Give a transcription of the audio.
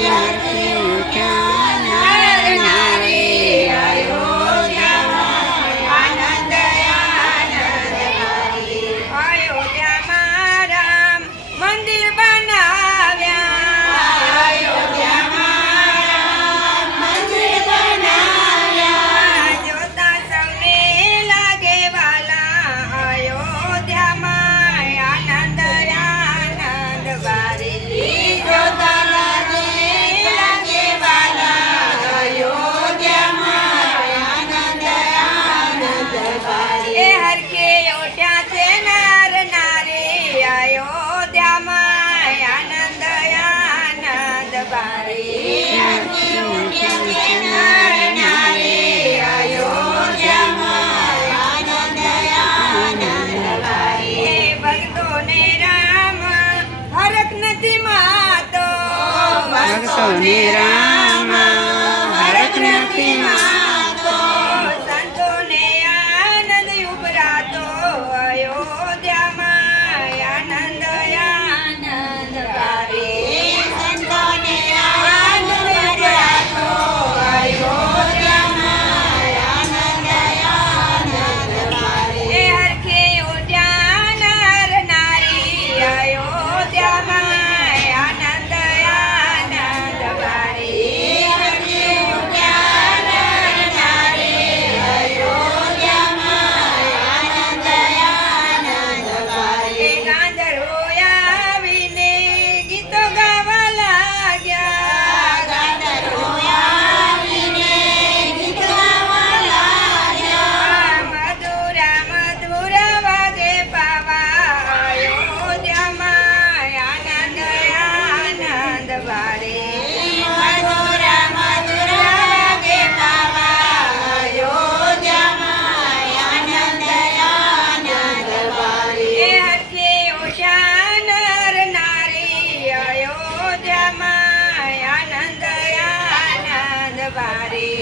ત્યારથી ઉઠ્યા નર નારી અયોધ્યામાં આનંદ આનંદવારી. અયોધ્યામાં રામ મંદિર બનાવ્યા, અયોધ્યામાં મંદિર બનાવ્યા. જોતા સૌને લાગે વાલા, અયોધ્યામાં આનંદ આનંદવારી. જોતા લાગે વાલા, અયોધ્યામાં આનંદ આનંદવારી. એ હરખે ઉઠ્યા છે નર નારી અયોધ્યામાં આનંદ આનંદવારી. હરખે ઉઠ્યા છે નર નારી અયોધ્યામાં આનંદ આનંદવારી. હે ભક્તોને રામ હરખ નથી માતો, ભક્તોને રામ હરખ નથી માતો. સંતોને આનંદ ઉભરાતો, અયોધ્યામાં આનંદ આનંદવારી. સંતોને આનંદ ઉભરાતો, અયોધ્યામાં આનંદ આનંદવારી. એ હરખે ઉઠ્યા નર નારી અયોધ્યામાં આનંદ આનંદવારી. હરખે ઉઠ્યા નર નારી અયોધ્યામાં આનંદ આનંદવારી. એ ગાંધર્વો આવીને ગીતો ગાવા લાગ્યા, ગાંધર્વો આવીને ગીતો ગાવા લાગ્યા. મધુરા મધુરા વાગે પાવા, અયોધ્યામાં આનંદ આનંદવારી. મધુરા મધુરા વાગે પાવા, અયોધ્યામાં આનંદ આનંદવારી. એ હરખે ઉઠ્યા નર નારી અયોધ્યામાં આનંદ આનંદવારી.